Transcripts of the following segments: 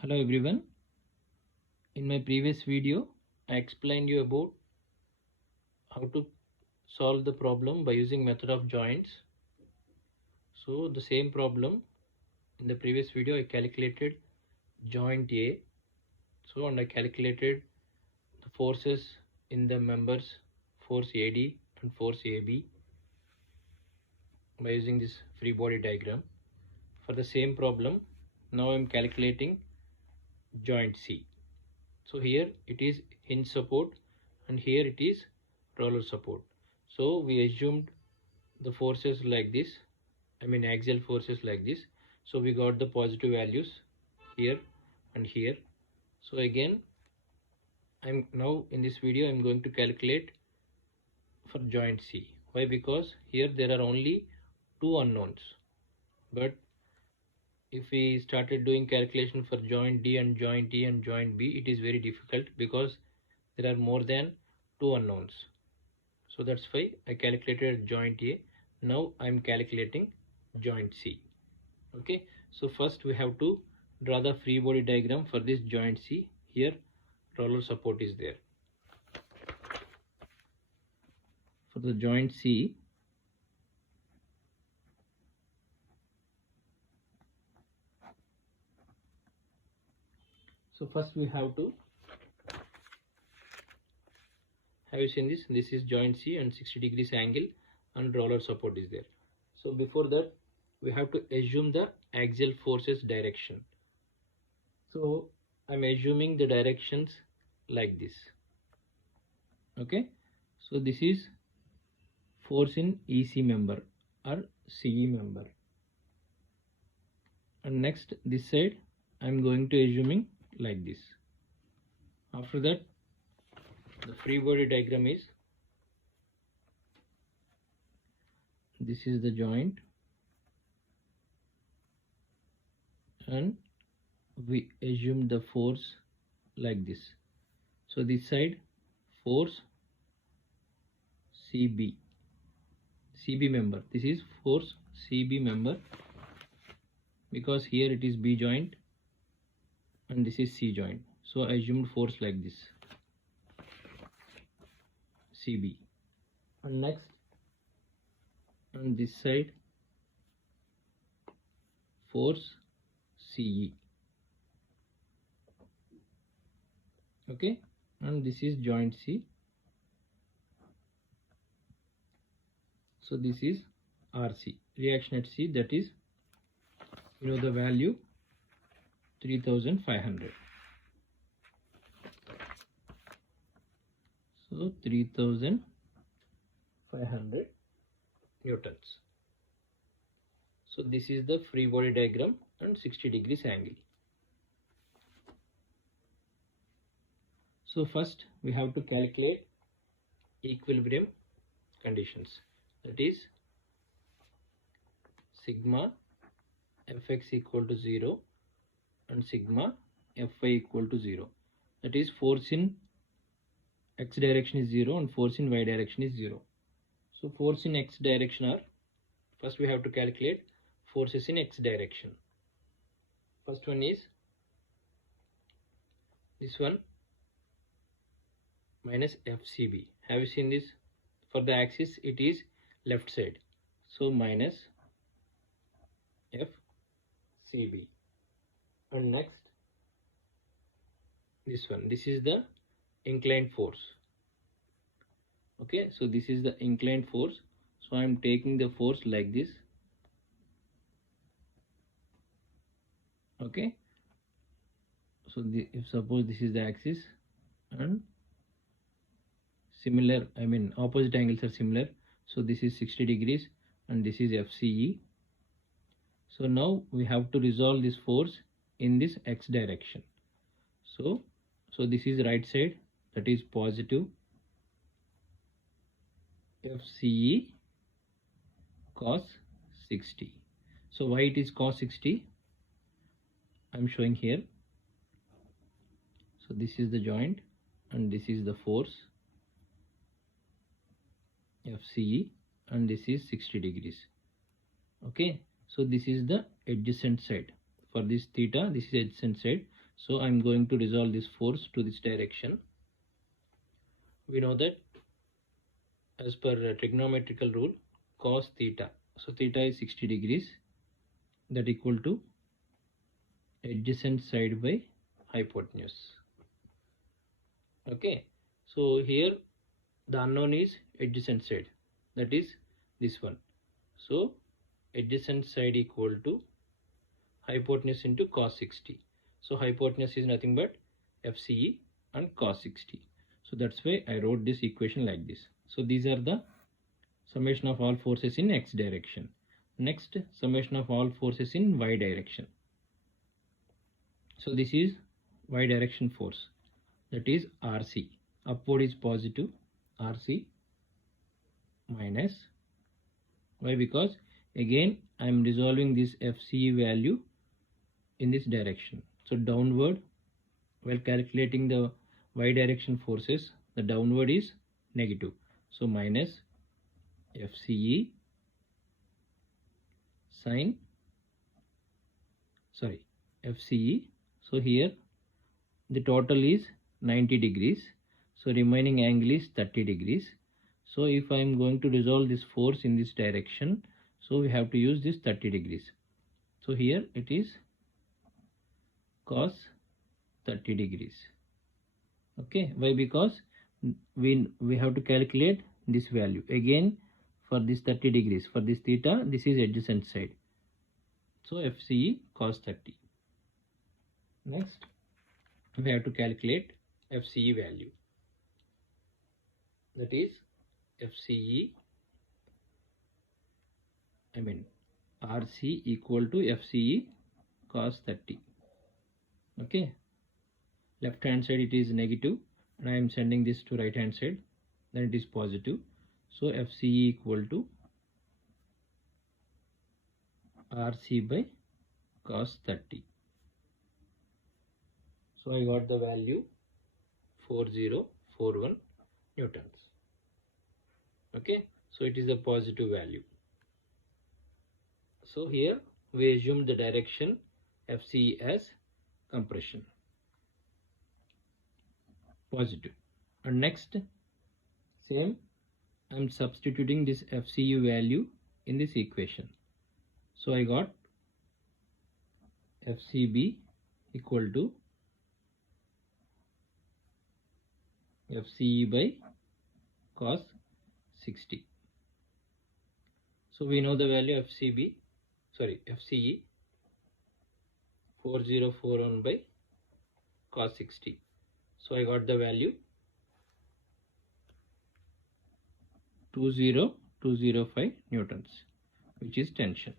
Hello everyone. In my previous video, I explained you about how to solve the problem by using method of joints. So the same problem in the previous video I calculated joint A. And I calculated the forces in the members force AD and force AB by using this free body diagram. For the same problem, now I am calculating joint C. So here it is hinge support and here it is roller support. So we assumed the forces like this, axial forces like this. So we got the positive values here and here. So again, I'm now in this video I'm going to calculate for joint C. Why? Because here there are only two unknowns. But if we started doing calculation for joint D and joint E and joint B, it is very difficult because there are more than two unknowns. So that's why I calculated joint A. Now I'm calculating joint C. Okay, so first we have to draw the free body diagram for this joint C. Here roller support is there. For the joint C, so first we have to have you seen this? This is joint C and 60 degrees angle and roller support is there. So before that we have to assume the axial forces direction. So I'm assuming the directions like this. Okay, so this is force in EC member or CE member, and next this side I'm going to assuming like this. After that the free body diagram is this is the joint and we assume the force like this. So this side force CB member, this is force CB member because here it is B joint and this is C joint. So I assumed force like this CB, and next on this side force CE. Okay, and this is joint C. So this is RC, reaction at C, that is the value 3500. So 3500 newtons. So this is the free body diagram and 60 degrees angle. So first we have to calculate equilibrium conditions, that is sigma fx equal to 0 and sigma fy equal to 0. That is force in x direction is 0 and force in y direction is 0. So force in x direction are, first we have to calculate forces in x direction. First one is this one minus FCB. Have you seen this? For the axis it is left side, so minus FCB. And next this one, this is the inclined force. Okay, so this is the inclined force, so I am taking the force like this. Okay, so if suppose this is the axis and similar, opposite angles are similar, so this is 60 degrees and this is FCE. So now we have to resolve this force in this x direction. So this is right side, that is positive FCE cos 60. So why it is cos 60? I'm showing here. So this is the joint and this is the force FCE and this is 60 degrees. Okay, so this is the adjacent side. For this theta, this is adjacent side. So I'm going to resolve this force to this direction. We know that as per trigonometrical rule, cos theta, so theta is 60 degrees, that equal to adjacent side by hypotenuse. Okay, so here the unknown is adjacent side, that is this one. So adjacent side equal to hypotenuse into cos 60. So hypotenuse is nothing but FCE and cos 60. So that's why I wrote this equation like this. So these are the summation of all forces in x direction. Next, summation of all forces in y direction. So this is y direction force, that is RC. Upward is positive, RC minus, why? Because again I am resolving this FCE value in this direction. So downward, while calculating the y direction forces, the downward is negative. So minus FCE sine, FCE. So here the total is 90 degrees. So remaining angle is 30 degrees. So if I am going to resolve this force in this direction, so we have to use this 30 degrees. So here it is cos 30 degrees. Okay, why? Because we have to calculate this value again for this 30 degrees. For this theta, this is adjacent side. So FCE cos 30. Next, we have to calculate FCE value. That is FCE, RC equal to FCE cos 30. Okay, left hand side it is negative and I am sending this to right hand side, then it is positive. So FCE equal to RC by cos 30. So I got the value 4041 newtons. Okay, so it is a positive value. So here we assume the direction FCE as compression, positive. And next, same, I am substituting this FCE value in this equation. So I got FCB equal to FCE by cos 60. So we know the value of FCE 4041 by cos 60. So I got the value 20205 newtons, which is tension.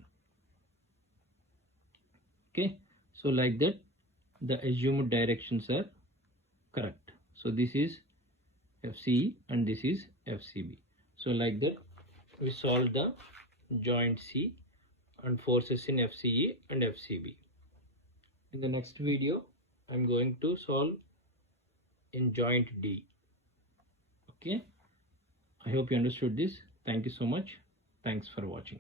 Okay, so like that the assumed directions are correct. So this is FCE and this is FCB. So like that we solve the joint C and forces in FCE and FCB. In the next video I am going to solve in joint D. Okay, I hope you understood this. Thank you so much. Thanks for watching.